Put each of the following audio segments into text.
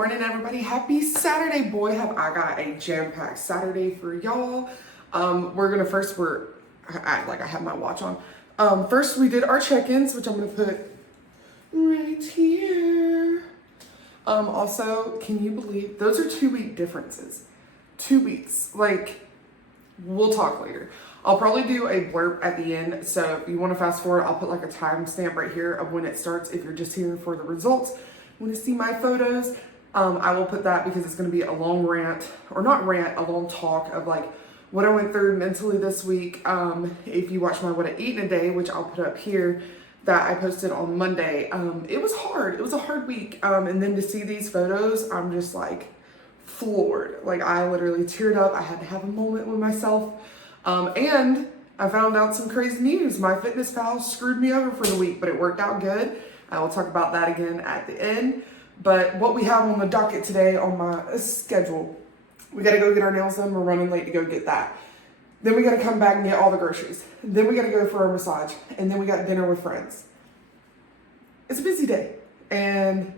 morning, everybody. Happy Saturday. Boy, have I got a jam-packed Saturday for y'all. I have my watch on. First, we did our check-ins, which I'm gonna put right here. Also, can you believe those are 2-week differences? 2 weeks. Like, we'll talk later. I'll probably do a blurb at the end. So if you want to fast forward, I'll put like a timestamp right here of when it starts. If you're just here for the results, want to see my photos, I will put that because it's going to be a long rant, or not rant, a long talk of like what I went through mentally this week. If you watch my What I Eat in a Day, which I'll put up here, that I posted on Monday, it was hard. It was a hard week. And then to see these photos, I'm just like floored. Like I literally teared up. I had to have a moment with myself. And I found out some crazy news. My fitness pal screwed me over for the week, but it worked out good. I will talk about that again at the end. But what we have on the docket today on my schedule, we got to go get our nails done. We're running late to go get that. Then we got to come back and get all the groceries. Then we got to go for a massage. And then we got dinner with friends. It's a busy day. And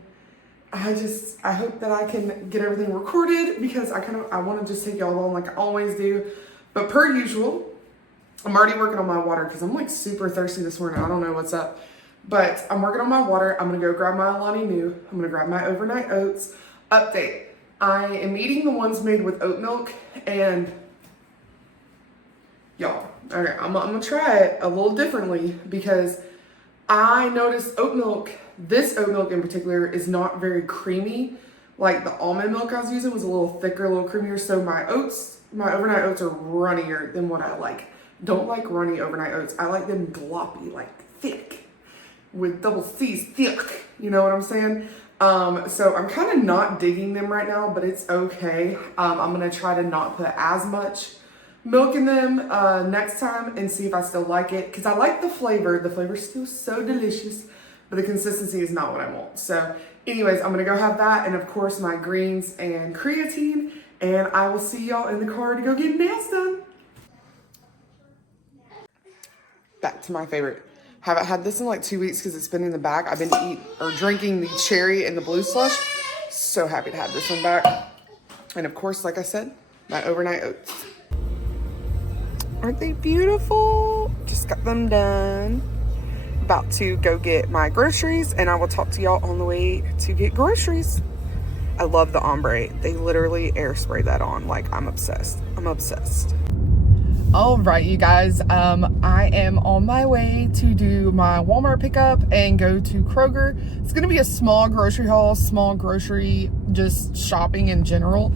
I hope that I can get everything recorded because I want to just take y'all along like I always do. But per usual, I'm already working on my water because I'm like super thirsty this morning. I don't know what's up. But I'm working on my water. I'm going to go grab my Alani Nu. I'm going to grab my overnight oats. Update. I am eating the ones made with oat milk. And y'all, okay, I'm going to try it a little differently because I noticed oat milk, this oat milk in particular, is not very creamy. Like the almond milk I was using was a little thicker, a little creamier. So my overnight oats are runnier than what I like. Don't like runny overnight oats. I like them gloppy, like thick. With double C's, thick, you know what I'm saying? So I'm kind of not digging them right now, but it's okay. I'm gonna try to not put as much milk in them next time and see if I still like it. Because I like the flavor. The flavor's still so delicious, but the consistency is not what I want. So anyways, I'm gonna go have that, and of course my greens and creatine, and I will see y'all in the car to go get nails done. Back to my favorite. Haven't had this in like 2 weeks because it's been in the bag. I've been drinking the cherry and the blue slush. So happy to have this one back. And of course, like I said, my overnight oats. Aren't they beautiful? Just got them done. About to go get my groceries, and I will talk to y'all on the way to get groceries. I love the ombre. They literally air spray that on. Like, I'm obsessed. I'm obsessed. All right, you guys, I am on my way to do my Walmart pickup and go to Kroger. It's going to be a small grocery haul, small grocery, just shopping in general.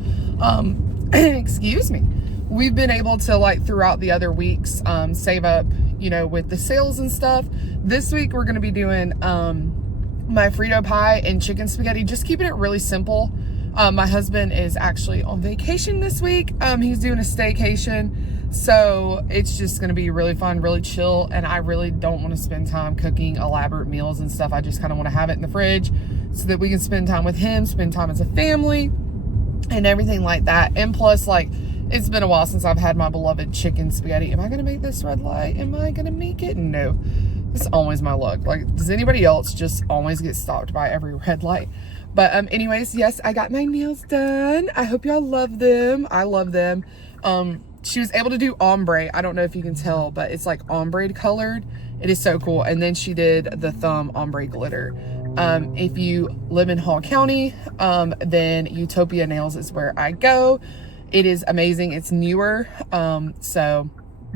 Excuse me. We've been able to, like, throughout the other weeks, save up, you know, with the sales and stuff. This week, we're going to be doing my Frito pie and chicken spaghetti, just keeping it really simple. My husband is actually on vacation this week. He's doing a staycation. So it's just going to be really fun, really chill. And I really don't want to spend time cooking elaborate meals and stuff. I just kind of want to have it in the fridge so that we can spend time with him, spend time as a family and everything like that. And plus, like, it's been a while since I've had my beloved chicken spaghetti. Am I going to make this red light? Am I going to make it? No. It's always my luck. Like, does anybody else just always get stopped by every red light? But anyways, yes, I got my nails done. I hope y'all love them. I love them. She was able to do ombre. I don't know if you can tell, but it's like ombre colored. It is so cool. And then she did the thumb ombre glitter. If you live in Hall County, then Utopia Nails is where I go. It is amazing. It's newer. So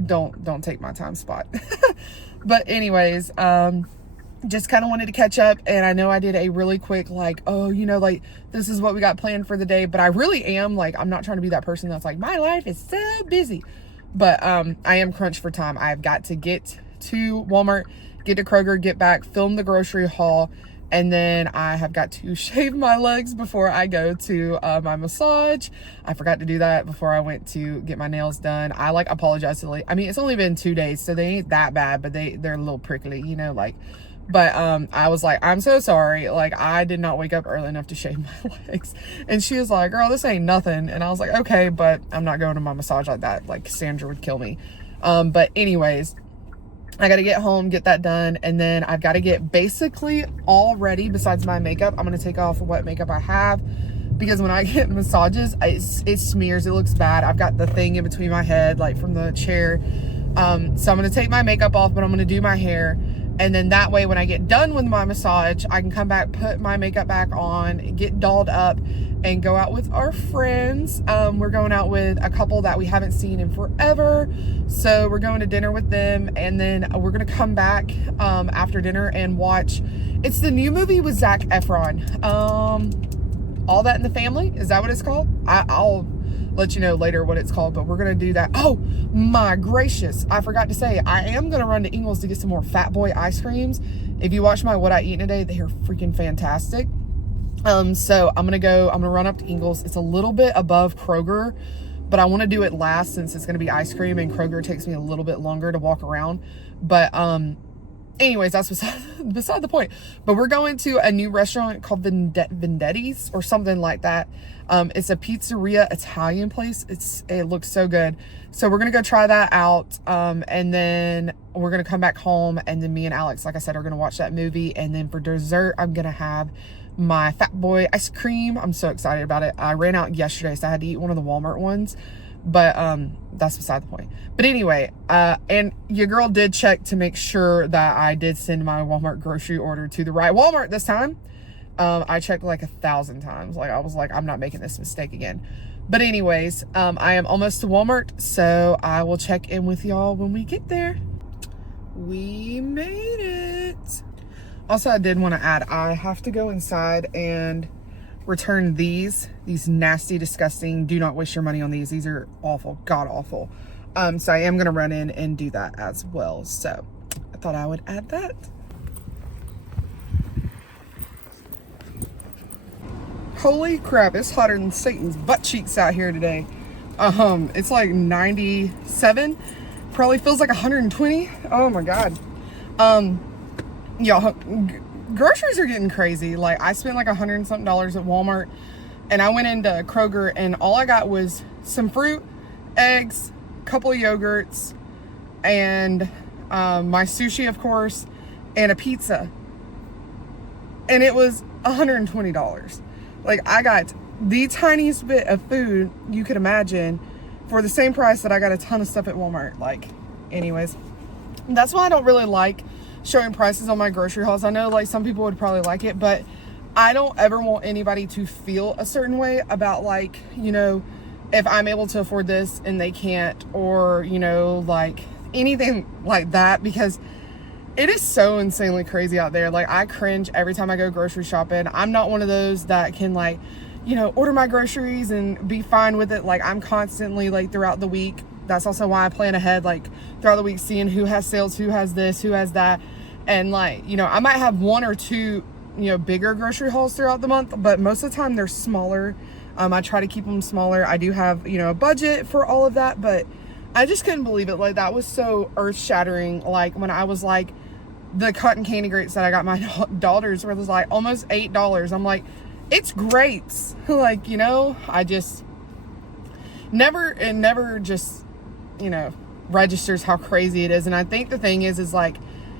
don't take my time spot. But anyways, just kind of wanted to catch up, and I know I did a really quick, like, oh, you know, like, this is what we got planned for the day, but I really am, like, I'm not trying to be that person that's like, my life is so busy, but I am crunched for time. I've got to get to Walmart, get to Kroger, get back, film the grocery haul, and then I have got to shave my legs before I go to my massage. I forgot to do that before I went to get my nails done. I, like, apologize to the lady. I mean, it's only been 2 days, so they ain't that bad, but they're a little prickly, you know, like. But I was like, I'm so sorry. Like, I did not wake up early enough to shave my legs. And she was like, girl, this ain't nothing. And I was like, okay, but I'm not going to my massage like that. Like, Sandra would kill me. But anyways, I got to get home, get that done. And then I've got to get basically all ready besides my makeup. I'm going to take off what makeup I have. because when I get massages, it smears. It looks bad. I've got the thing in between my head, like from the chair. So I'm going to take my makeup off, but I'm going to do my hair. And then that way, when I get done with my massage, I can come back, put my makeup back on, get dolled up, and go out with our friends. We're going out with a couple that we haven't seen in forever. So we're going to dinner with them. And then we're going to come back after dinner and watch. It's the new movie with Zac Efron. All That in the Family. Is that what it's called? I'll let you know later what it's called, but we're gonna do that. Oh my gracious, I forgot to say, I am gonna run to Ingles to get some more Fat Boy ice creams. If you watch my What I Eat Today, they are freaking fantastic. So I'm gonna run up to Ingles. It's a little bit above Kroger, but I want to do it last since it's gonna be ice cream, and Kroger takes me a little bit longer to walk around. But anyways, that's beside the point. But we're going to a new restaurant called Vendetti's or something like that. It's a pizzeria Italian place. It looks so good. So we're going to go try that out. And then we're going to come back home. And then me and Alex, like I said, are going to watch that movie. And then for dessert, I'm going to have my Fat Boy ice cream. I'm so excited about it. I ran out yesterday, so I had to eat one of the Walmart ones. But that's beside the point. But anyway, and your girl did check to make sure that I did send my Walmart grocery order to the right Walmart this time. I checked like 1,000 times. Like, I was like, I'm not making this mistake again. But anyways, I am almost to Walmart, so I will check in with y'all when we get there. We made it. Also, I did want to add, I have to go inside and return these nasty, disgusting, do not waste your money on these. These are awful, god awful. So I am going to run in and do that as well. So I thought I would add that. Holy crap, it's hotter than Satan's butt cheeks out here today. It's like 97, probably feels like 120. Oh my god. Y'all, groceries are getting crazy. Like, I spent like $100 and something at Walmart, and I went into Kroger, and all I got was some fruit, eggs, a couple of yogurts, and my sushi, of course, and a pizza. And it was $120. Like, I got the tiniest bit of food you could imagine for the same price that I got a ton of stuff at Walmart. Like, anyways, that's why I don't really like showing prices on my grocery hauls. I know, like, some people would probably like it, but I don't ever want anybody to feel a certain way about, like, you know, if I'm able to afford this and they can't, or, you know, like anything like that, because it is so insanely crazy out there. Like, I cringe every time I go grocery shopping. I'm not one of those that can, like, you know, order my groceries and be fine with it. Like, I'm constantly, like, throughout the week. That's also why I plan ahead, like, throughout the week, seeing who has sales, who has this, who has that. And, like, you know, I might have one or two, you know, bigger grocery hauls throughout the month, but most of the time they're smaller. I try to keep them smaller. I do have, you know, a budget for all of that, but I just couldn't believe it. Like, that was so earth-shattering. Like, when I was like, the cotton candy grapes that I got my daughters was like almost $8. I'm like, it's great. Like, you know, I just never just, you know, registers how crazy it is. And I think the thing is like,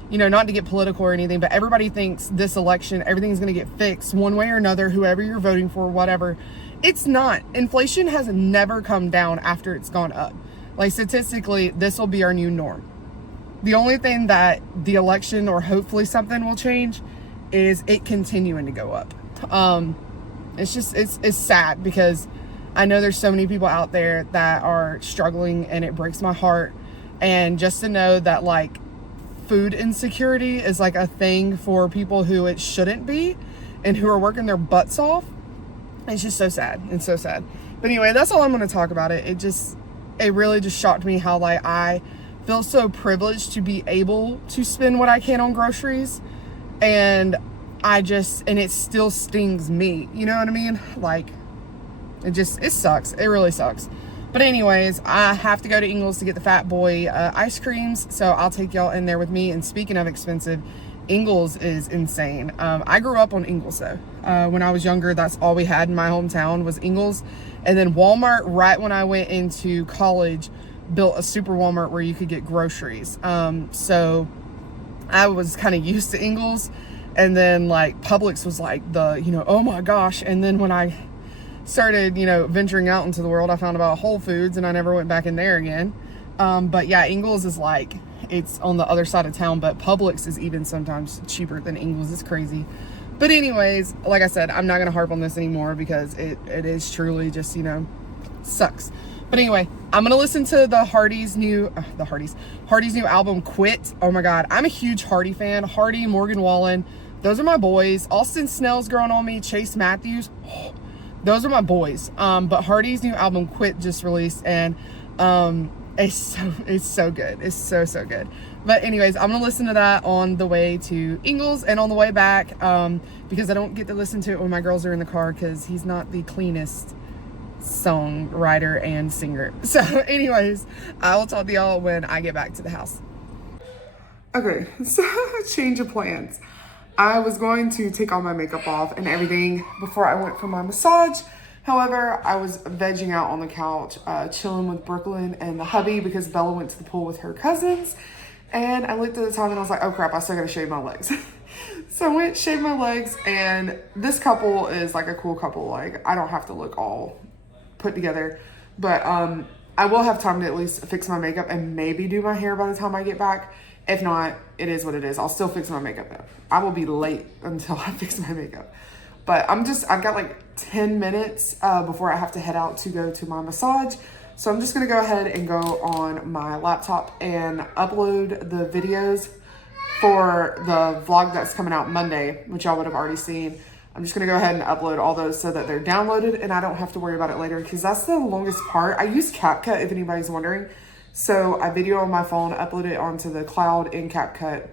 you know, not to get political or anything, but everybody thinks this election, everything's going to get fixed one way or another, whoever you're voting for, whatever. It's not. Inflation has never come down after it's gone up. Like, statistically, this will be our new norm. The only thing that the election or hopefully something will change is it continuing to go up. It's just, it's sad, because I know there's so many people out there that are struggling, and it breaks my heart. And just to know that, like, food insecurity is like a thing for people who it shouldn't be and who are working their butts off, it's just so sad. It's so sad. But anyway, that's all I'm going to talk about it. It really just shocked me how, like, I feel so privileged to be able to spend what I can on groceries, and it still stings me, you know what I mean? Like, it sucks. It really sucks. But anyways, I have to go to Ingles to get the Fat Boy ice creams, so I'll take y'all in there with me. And speaking of expensive, Ingles is insane. I grew up on Ingles, though. When I was younger, that's all we had in my hometown was Ingles. And then Walmart, right when I went into college, built a super Walmart where you could get groceries. So I was kind of used to Ingles. And then, like, Publix was like the, you know, oh my gosh. And then when I started, you know, venturing out into the world, I found about Whole Foods, and I never went back in there again. But yeah, Ingles is like, it's on the other side of town, but Publix is even sometimes cheaper than Ingles. It's crazy. But anyways, like I said, I'm not going to harp on this anymore because it is truly just, you know, sucks. But anyway, I'm going to listen to the Hardy's new album, Quit. Oh my God. I'm a huge Hardy fan. Hardy, Morgan Wallen. Those are my boys. Austin Snell's growing on me. Chase Matthews. Oh, those are my boys. But Hardy's new album, Quit, just released, and it's so good. It's so good. But anyways, I'm gonna listen to that on the way to Ingles and on the way back, because I don't get to listen to it when my girls are in the car because he's not the cleanest songwriter and singer. So anyways, I will talk to y'all when I get back to the house. Okay, so change of plans. I was going to take all my makeup off and everything before I went for my massage. However, I was vegging out on the couch, chilling with Brooklyn and the hubby because Bella went to the pool with her cousins. And I looked at the time and I was like, oh crap, I still gotta shave my legs. So I went, shaved my legs, and this couple is like a cool couple. Like, I don't have to look all put together, but I will have time to at least fix my makeup and maybe do my hair by the time I get back. If not, it is what it is. I'll still fix my makeup though. I will be late until I fix my makeup. But I've got like 10 minutes before I have to head out to go to my massage. So I'm just gonna go ahead and go on my laptop and upload the videos for the vlog that's coming out Monday, which y'all would have already seen. I'm just gonna go ahead and upload all those so that they're downloaded and I don't have to worry about it later, because that's the longest part. I use CapCut, if anybody's wondering. So I video on my phone, upload it onto the cloud in CapCut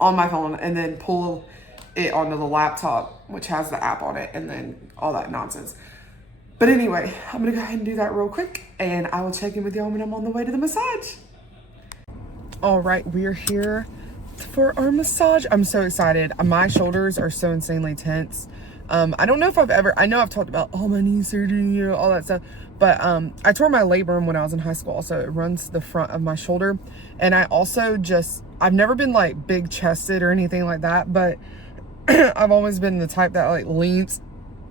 on my phone, and then pull it onto the laptop, which has the app on it, and then all that nonsense. But anyway, I'm gonna go ahead and do that real quick, and I will check in with y'all when I'm on the way to the massage. All right, we're here for our massage. I'm so excited. My shoulders are so insanely tense. I don't know if I know I've talked about all my knee surgery, you know, all that stuff, but I tore my labrum when I was in high school, so it runs the front of my shoulder. And I also I've never been like big chested or anything like that, but I've always been the type that like leans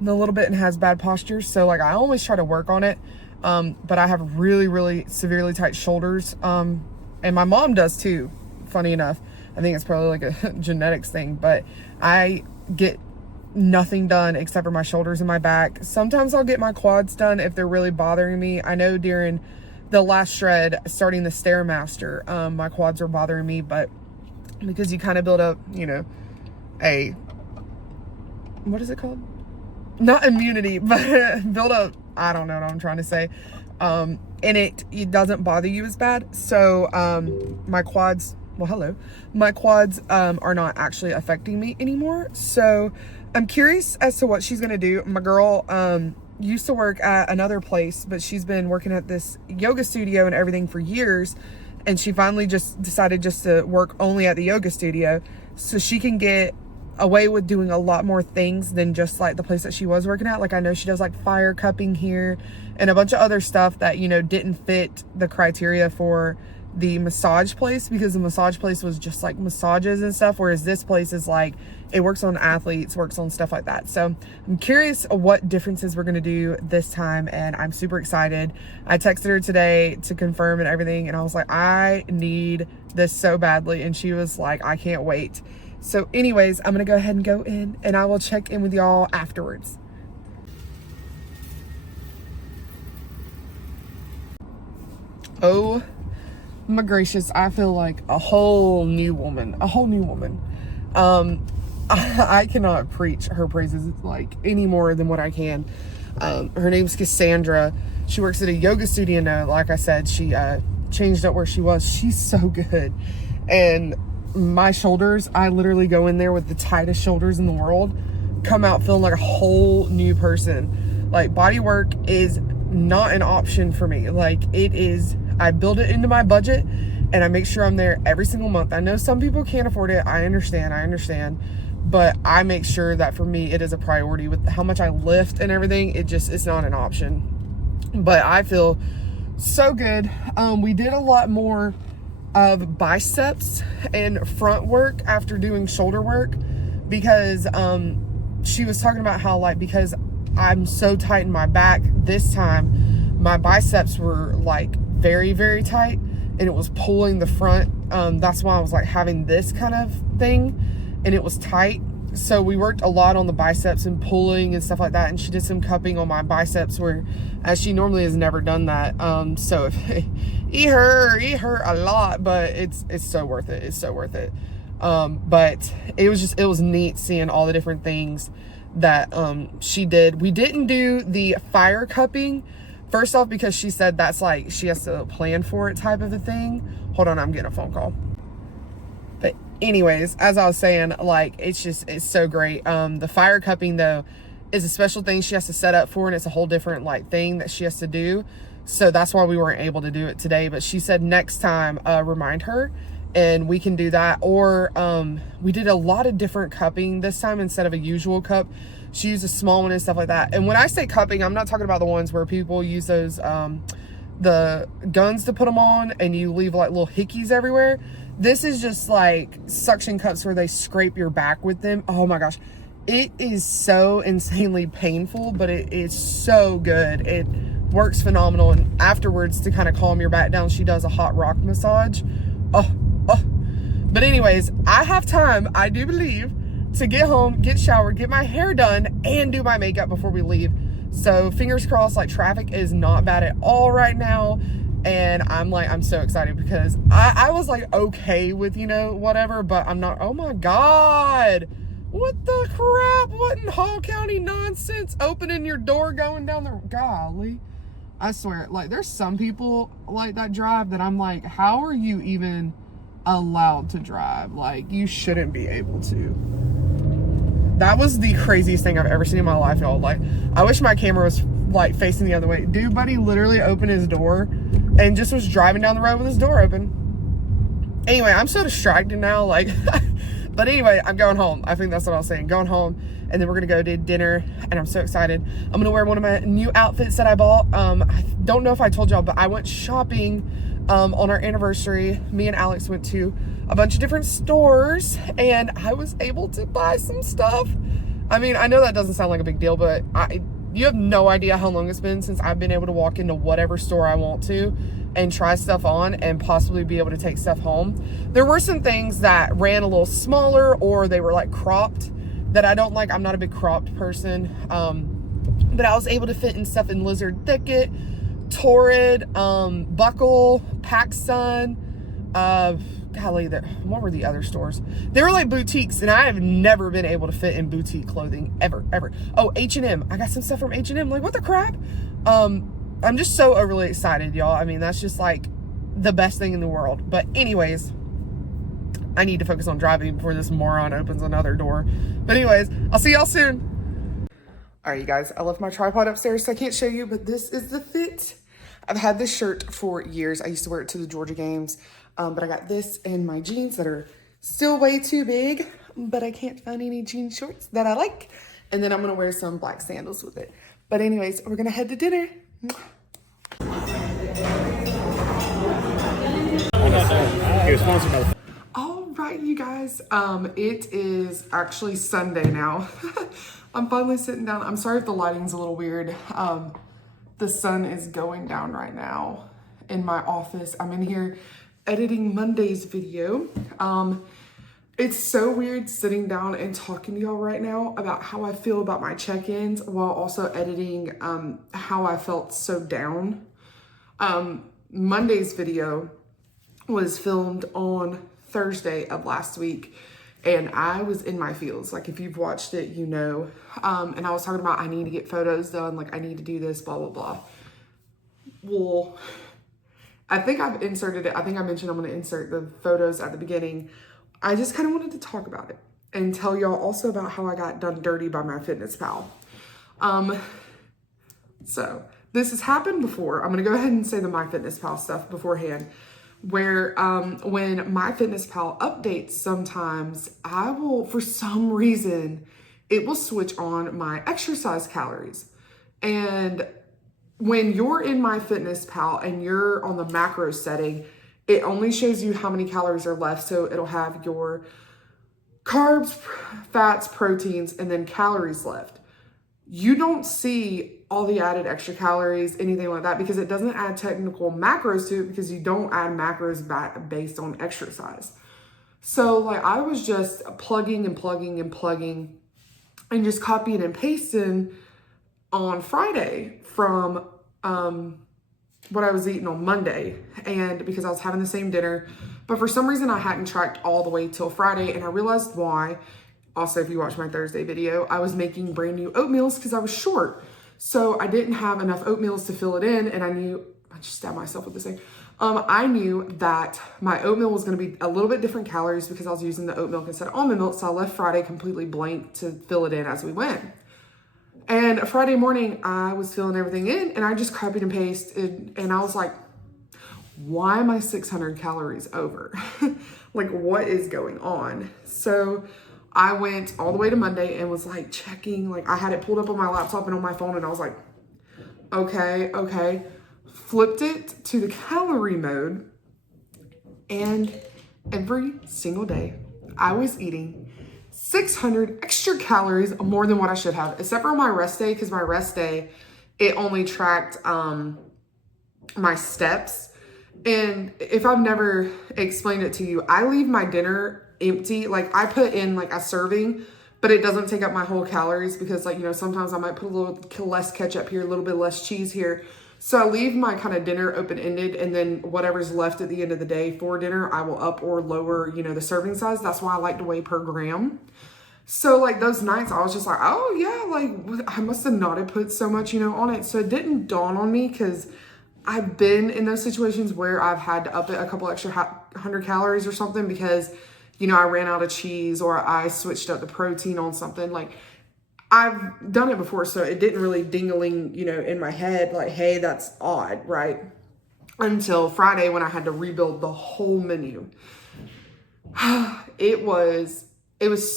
a little bit and has bad posture. So like I always try to work on it. But I have really severely tight shoulders. And my mom does too, funny enough. I think it's probably like a genetics thing, but I get nothing done except for my shoulders and my back. Sometimes I'll get my quads done if they're really bothering me. I know during the last shred, starting the Stairmaster, my quads were bothering me, but because you kind of build up, you know, what is it called? Not immunity, but build up, I don't know what I'm trying to say. And it doesn't bother you as bad. So, my quads, are not actually affecting me anymore. So I'm curious as to what she's going to do. My girl, used to work at another place, but she's been working at this yoga studio and everything for years. And she finally just decided just to work only at the yoga studio so she can get away with doing a lot more things than just like the place that she was working at. Like I know she does like fire cupping here and a bunch of other stuff that, you know, didn't fit the criteria for the massage place, because the massage place was just like massages and stuff, whereas this place is like it works on athletes, works on stuff like that. So I'm curious what differences we're gonna do this time, and I'm super excited. I texted her today to confirm and everything, and I was like, I need this so badly, and she was like, I can't wait. So anyways, I'm gonna go ahead and go in, and I will check in with y'all afterwards. Oh my gracious, I feel like a whole new woman. I cannot preach her praises like any more than what I can. Her name's Cassandra. She works at a yoga studio now. Like I said, she changed up where she was. She's so good. And my shoulders, I literally go in there with the tightest shoulders in the world, come out feeling like a whole new person. Like body work is not an option for me. Like it is, I build it into my budget and I make sure I'm there every single month. I know some people can't afford it. I understand. But I make sure that for me, it is a priority with how much I lift and everything. It's not an option. But I feel so good. We did a lot more of biceps and front work after doing shoulder work, because she was talking about how like, because I'm so tight in my back. This time my biceps were like very, very tight, and it was pulling the front. That's why I was like having this kind of thing, and it was tight. So we worked a lot on the biceps and pulling and stuff like that, and she did some cupping on my biceps, where as she normally has never done that. So if it hurt a lot, but it's so worth it. It's so worth it. But it was neat seeing all the different things that she did. We didn't do the fire cupping, first off, because she said that's like she has to plan for it type of a thing. Hold on, I'm getting a phone call. But anyways, as I was saying, like, it's so great. The fire cupping though is a special thing she has to set up for, and it's a whole different like thing that she has to do. So that's why we weren't able to do it today. But she said next time, remind her, and we can do that. Or we did a lot of different cupping this time instead of a usual cup. She used a small one and stuff like that. And when I say cupping, I'm not talking about the ones where people use those the guns to put them on and you leave like little hickeys everywhere. This is just like suction cups where they scrape your back with them. Oh my gosh, it is so insanely painful, but it is so good. It works phenomenal. And afterwards, to kind of calm your back down, she does a hot rock massage. Oh. But anyways, I have time, I do believe, to get home, get showered, get my hair done, and do my makeup before we leave. So fingers crossed, like, traffic is not bad at all right now. And I'm so excited because I was like okay with, whatever, but I'm not. Oh my God, what the crap? What in Hall County nonsense? Opening your door, going down the, golly. I swear, like, there's some people like that drive that I'm like, how are you even allowed to drive? Like, you shouldn't be able to. That was the craziest thing I've ever seen in my life, y'all. Like, I wish my camera was like facing the other way. Dude, buddy literally opened his door and just was driving down the road with his door open. Anyway, I'm so distracted now, like, but anyway, I'm going home. I think that's what I was saying. Going home, and then we're gonna go to dinner, and I'm so excited. I'm gonna wear one of my new outfits that I bought. I don't know if I told y'all, but I went shopping on our anniversary. Me and Alex went to a bunch of different stores, and I was able to buy some stuff. I mean, I know that doesn't sound like a big deal, but you have no idea how long it's been since I've been able to walk into whatever store I want to and try stuff on and possibly be able to take stuff home. There were some things that ran a little smaller, or they were like cropped, that I don't like. I'm not a big cropped person. But I was able to fit in stuff in Lizard Thicket, Torrid, Buckle, PacSun, golly, what were the other stores? They were like boutiques, and I have never been able to fit in boutique clothing ever. Oh, H&M. I got some stuff from H&M. Like, what the crap? I'm just so overly excited, y'all. I mean, that's just like the best thing in the world. But anyways, I need to focus on driving before this moron opens another door. But anyways, I'll see y'all soon. All right, you guys, I left my tripod upstairs, so I can't show you, but this is the fit. I've had this shirt for years. I used to wear it to the Georgia games, but I got this and my jeans that are still way too big, but I can't find any jean shorts that I like. And then I'm gonna wear some black sandals with it. But anyways, we're gonna head to dinner. All right, you guys, it is actually Sunday now. I'm finally sitting down. I'm sorry if the lighting's a little weird. The sun is going down right now in my office. I'm in here editing Monday's video. It's so weird sitting down and talking to y'all right now about how I feel about my check-ins while also editing how I felt so down. Monday's video was filmed on Thursday of last week, and I was in my feels. Like, if you've watched it, you know. And I was talking about I need to get photos done, like I need to do this, blah, blah, blah. Well, I think I've inserted it. I think I mentioned I'm going to insert the photos at the beginning. I just kind of wanted to talk about it and tell y'all also about how I got done dirty by my fitness pal. So this has happened before. I'm going to go ahead and say the MyFitnessPal stuff beforehand, where when MyFitnessPal updates, sometimes I will, for some reason, it will switch on my exercise calories. And when you're in MyFitnessPal and you're on the macro setting, it only shows you how many calories are left. So it'll have your carbs, fats, proteins, and then calories left. you don't see all the added extra calories, anything like that, because it doesn't add technical macros to it, because you don't add macros based on exercise. So like I was just plugging and plugging and plugging and just copying and pasting on Friday from what I was eating on Monday, and because I was having the same dinner, but for some reason I hadn't tracked all the way till Friday, and I realized why. Also, if you watch my Thursday video, I was making brand new oatmeals because I was short. So I didn't have enough oatmeals to fill it in, and I just stabbed myself with this thing. I knew that my oatmeal was going to be a little bit different calories because I was using the oat milk instead of almond milk, so I left Friday completely blank to fill it in as we went. And Friday morning, I was filling everything in, and I just copied and pasted, and I was like, why am I 600 calories over? Like, what is going on? So I went all the way to Monday and was like checking, like I had it pulled up on my laptop and on my phone, and I was like, okay. Flipped it to the calorie mode, and every single day I was eating 600 extra calories more than what I should have, except for my rest day, because my rest day, it only tracked my steps. And if I've never explained it to you, I leave my dinner empty. Like I put in like a serving, but it doesn't take up my whole calories, because like, you know, sometimes I might put a little less ketchup here, a little bit less cheese here. So I leave my kind of dinner open-ended, and then whatever's left at the end of the day for dinner, I will up or lower, you know, the serving size. That's why I like to weigh per gram. So like those nights I was just like, oh yeah, like I must have not have put so much, you know, on it. So it didn't dawn on me, because I've been in those situations where I've had to up it a couple extra 100 calories or something, because, you know, I ran out of cheese or I switched up the protein on something. Like I've done it before, so it didn't really ding-a-ling, you know, in my head like, hey, that's odd, right? Until Friday, when I had to rebuild the whole menu. It was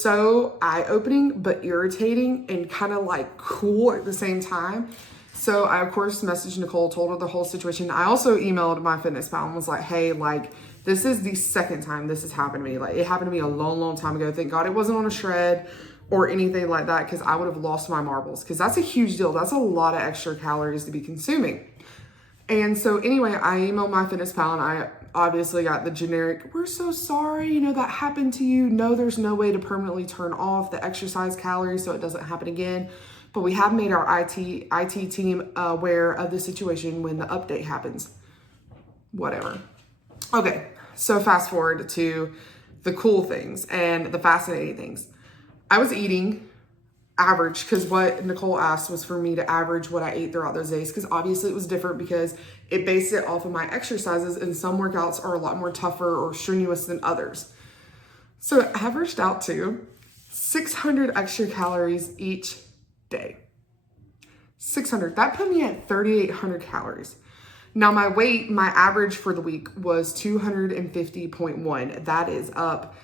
so eye-opening, but irritating and kind of like cool at the same time. So I, of course, messaged Nicole, told her the whole situation. I also emailed my fitness pal and was like, hey, like, this is the second time this has happened to me. Like, it happened to me a long, long time ago. Thank God it wasn't on a shred or anything like that, because I would have lost my marbles, because that's a huge deal. That's a lot of extra calories to be consuming. And so anyway, I emailed my fitness pal, and I obviously got the generic, we're so sorry, you know, that happened to you. No, there's no way to permanently turn off the exercise calories so it doesn't happen again. But we have made our IT team aware of the situation when the update happens. Whatever. Okay, so fast forward to the cool things and the fascinating things. I was eating average, because what Nicole asked was for me to average what I ate throughout those days, because obviously it was different, because it based it off of my exercises, and some workouts are a lot more tougher or strenuous than others. So it averaged out to 600 extra calories each day. 600. That put me at 3,800 calories. Now my weight, my average for the week was 250.1. That is up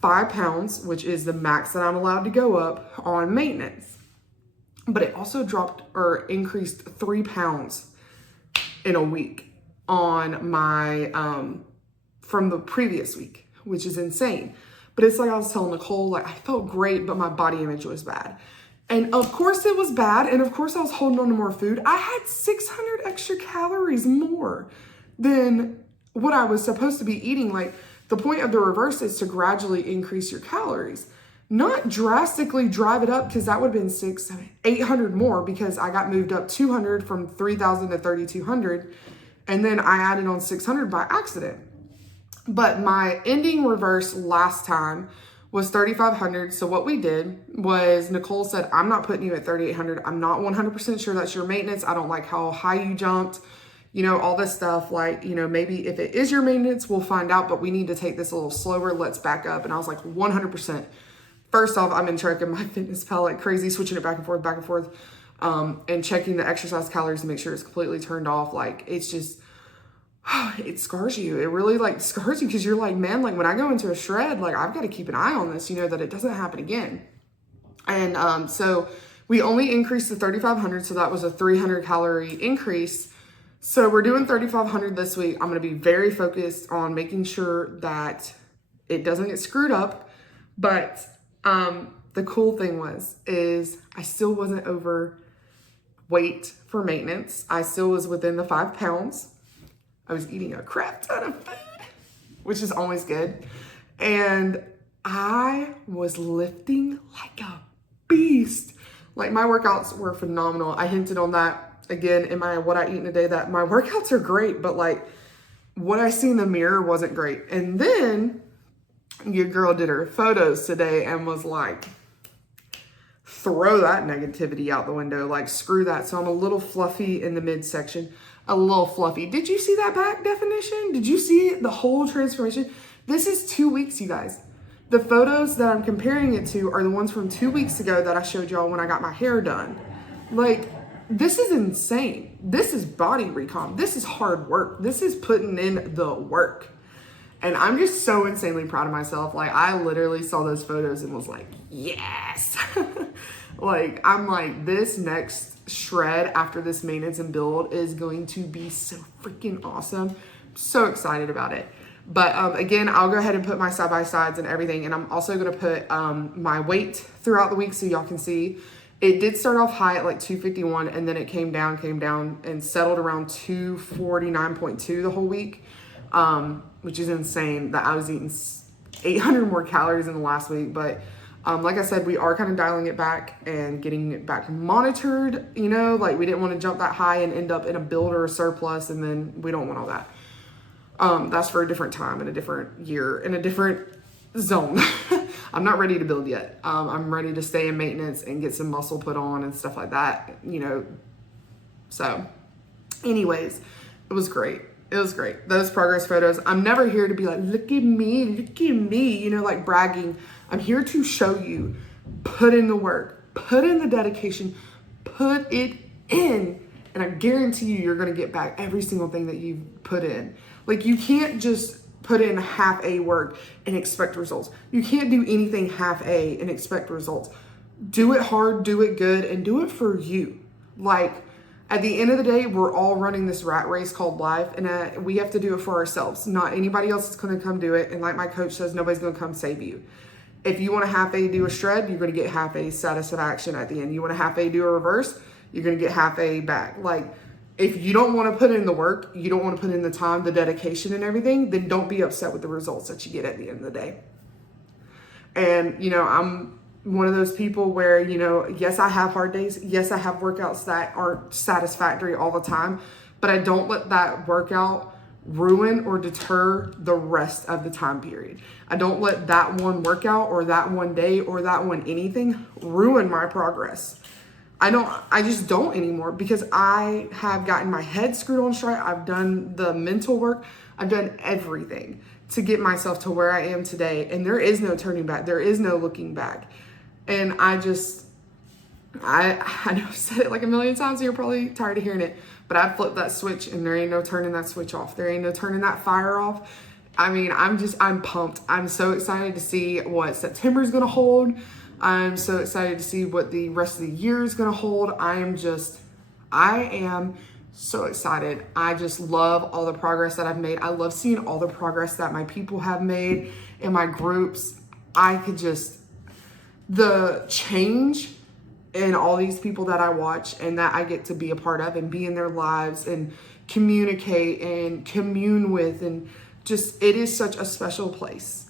5 pounds, which is the max that I'm allowed to go up on maintenance. But it also dropped or increased 3 pounds in a week on my, from the previous week, which is insane. But it's like I was telling Nicole, like I felt great, but my body image was bad. And of course it was bad. And of course I was holding on to more food. I had 600 extra calories more than what I was supposed to be eating. Like the point of the reverse is to gradually increase your calories, not drastically drive it up, because that would have been 600, 700, 800 more, because I got moved up 200 from 3,000 to 3,200. And then I added on 600 by accident. But my ending reverse last time was 3,500. So what we did was Nicole said, I'm not putting you at 3,800. I'm not 100% sure that's your maintenance. I don't like how high you jumped, you know, all this stuff. Like, you know, maybe if it is your maintenance, we'll find out, but we need to take this a little slower. Let's back up. And I was like, 100%. First off, I've been tracking my fitness pal like crazy, switching it back and forth, and checking the exercise calories to make sure it's completely turned off. Like, it's just, it scars you. It really like scars you, because you're like, man, like when I go into a shred, like I've got to keep an eye on this, you know, that it doesn't happen again. And so we only increased to 3,500. So that was a 300 calorie increase. So we're doing 3,500 this week. I'm going to be very focused on making sure that it doesn't get screwed up. But the the cool thing is I still wasn't overweight for maintenance. I still was within the 5 pounds. I was eating a crap ton of food, which is always good. And I was lifting like a beast. Like, my workouts were phenomenal. I hinted on that again in my what I eat in a day, that my workouts are great, but like what I see in the mirror wasn't great. And then your girl did her photos today and was like, throw that negativity out the window. Like, screw that. So I'm a little fluffy in the midsection, a little fluffy. Did you see that back definition? Did you see the whole transformation? This is 2 weeks, you guys. The photos that I'm comparing it to are the ones from 2 weeks ago that I showed y'all when I got my hair done. Like, this is insane. This is body recon. This is hard work. This is putting in the work. And I'm just so insanely proud of myself. Like, I literally saw those photos and was like, yes. Like, I'm like, this next shred after this maintenance and build is going to be so freaking awesome. So excited about it. But again, I'll go ahead and put my side-by-sides and everything. And I'm also going to put my weight throughout the week so y'all can see. It did start off high at like 251, and then it came down and settled around 249.2 the whole week, which is insane that I was eating 800 more calories in the last week. But like I said, we are kind of dialing it back and getting it back monitored, you know, like we didn't want to jump that high and end up in a build or a surplus, and then we don't want all that. That's for a different time, in a different year, in a different zone. I'm not ready to build yet. I'm ready to stay in maintenance and get some muscle put on and stuff like that, you know. So anyways, it was great. It was great. Those progress photos. I'm never here to be like, look at me, you know, like bragging. I'm here to show you, put in the work, put in the dedication, put it in. And I guarantee you're going to get back every single thing that you put in. Like, you can't just put in half A work and expect results. You can't do anything half A and expect results. Do it hard, do it good, and do it for you. Like, at the end of the day, we're all running this rat race called life, and we have to do it for ourselves. Not anybody else is going to come do it. And like my coach says, nobody's going to come save you. If you want to half A do a shred, you're going to get half A satisfaction at the end. You want to half A do a reverse, you're going to get half A back. Like, if you don't want to put in the work, you don't want to put in the time, the dedication and everything, then don't be upset with the results that you get at the end of the day. And, you know, I'm one of those people where, you know, yes, I have hard days. Yes, I have workouts that aren't satisfactory all the time, but I don't let that workout ruin or deter the rest of the time period. I don't let that one workout or that one day or that one anything ruin my progress. I just don't anymore, because I have gotten my head screwed on straight. I've done the mental work. I've done everything to get myself to where I am today. And there is no turning back. There is no looking back. And I know I've said it like a million times, so you're probably tired of hearing it, but I flipped that switch and there ain't no turning that switch off. There ain't no turning that fire off. I mean, I'm pumped. I'm so excited to see what September's going to hold. I'm so excited to see what the rest of the year is going to hold. I am so excited. I just love all the progress that I've made. I love seeing all the progress that my people have made in my groups. The change in all these people that I watch and that I get to be a part of and be in their lives and communicate and commune with, and just, it is such a special place.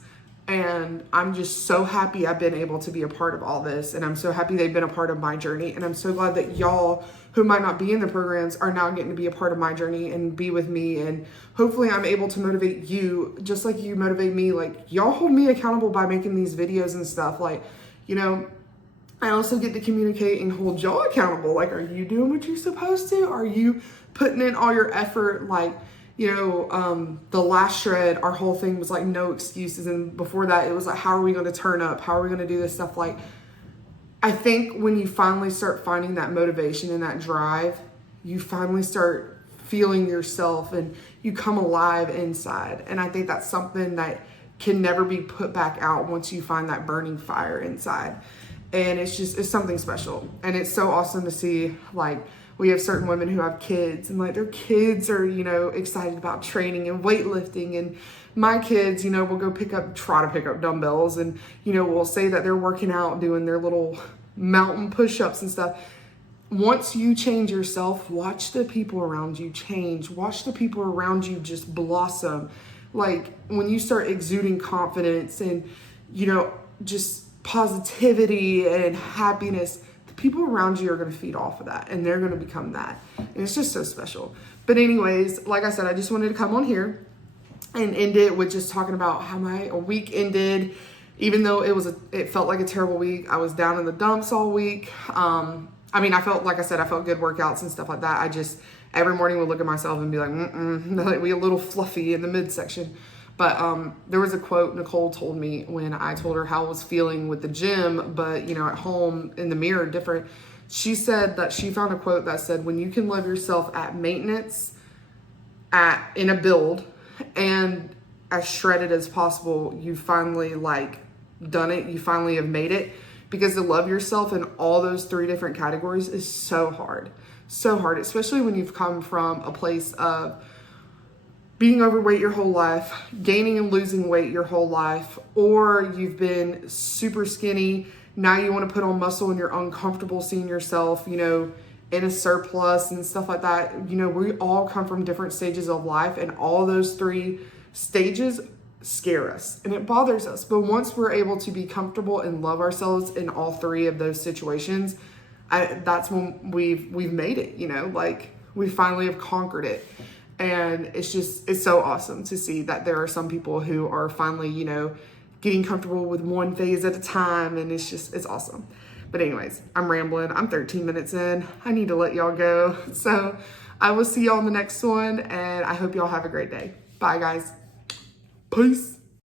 And I'm just so happy I've been able to be a part of all this. And I'm so happy they've been a part of my journey. And I'm so glad that y'all who might not be in the programs are now getting to be a part of my journey and be with me. And hopefully I'm able to motivate you just like you motivate me. Like, y'all hold me accountable by making these videos and stuff. Like, you know, I also get to communicate and hold y'all accountable. Like, are you doing what you're supposed to? Are you putting in all your effort? Like, you know, the last shred, our whole thing was like no excuses. And before that, it was like, how are we going to turn up? How are we going to do this stuff? Like, I think when you finally start finding that motivation and that drive, you finally start feeling yourself and you come alive inside. And I think that's something that can never be put back out once you find that burning fire inside. And it's something special. And it's so awesome to see, like, we have certain women who have kids and like their kids are, you know, excited about training and weightlifting. And my kids, you know, will try to pick up dumbbells and, you know, will say that they're working out, doing their little mountain push-ups and stuff. Once you change yourself, watch the people around you change. Watch the people around you just blossom. Like when you start exuding confidence and, you know, just positivity and happiness, the people around you are going to feed off of that and they're going to become that. And it's just so special. But anyways, like I said, I just wanted to come on here and end it with just talking about how my week ended. Even though it felt like a terrible week, I was down in the dumps all week. I mean, I felt good workouts and stuff like that. I just, every morning would look at myself and be like, like we a little fluffy in the midsection. But there was a quote Nicole told me when I told her how I was feeling with the gym, but, you know, at home in the mirror, different. She said that she found a quote that said, when you can love yourself at maintenance, in a build, and as shredded as possible, you finally like done it. You finally have made it. Because to love yourself in all those 3 different categories is so hard, especially when you've come from a place of being overweight your whole life, gaining and losing weight your whole life, or you've been super skinny. Now you want to put on muscle and you're uncomfortable seeing yourself, you know, in a surplus and stuff like that. You know, we all come from different stages of life, and all those 3 stages scare us and it bothers us. But once we're able to be comfortable and love ourselves in all 3 of those situations, that's when we've made it, you know, like we finally have conquered it. And it's so awesome to see that there are some people who are finally, you know, getting comfortable with one phase at a time. And it's awesome. But anyways, I'm rambling. I'm 13 minutes in. I need to let y'all go. So I will see y'all in the next one, and I hope y'all have a great day. Bye, guys. Peace.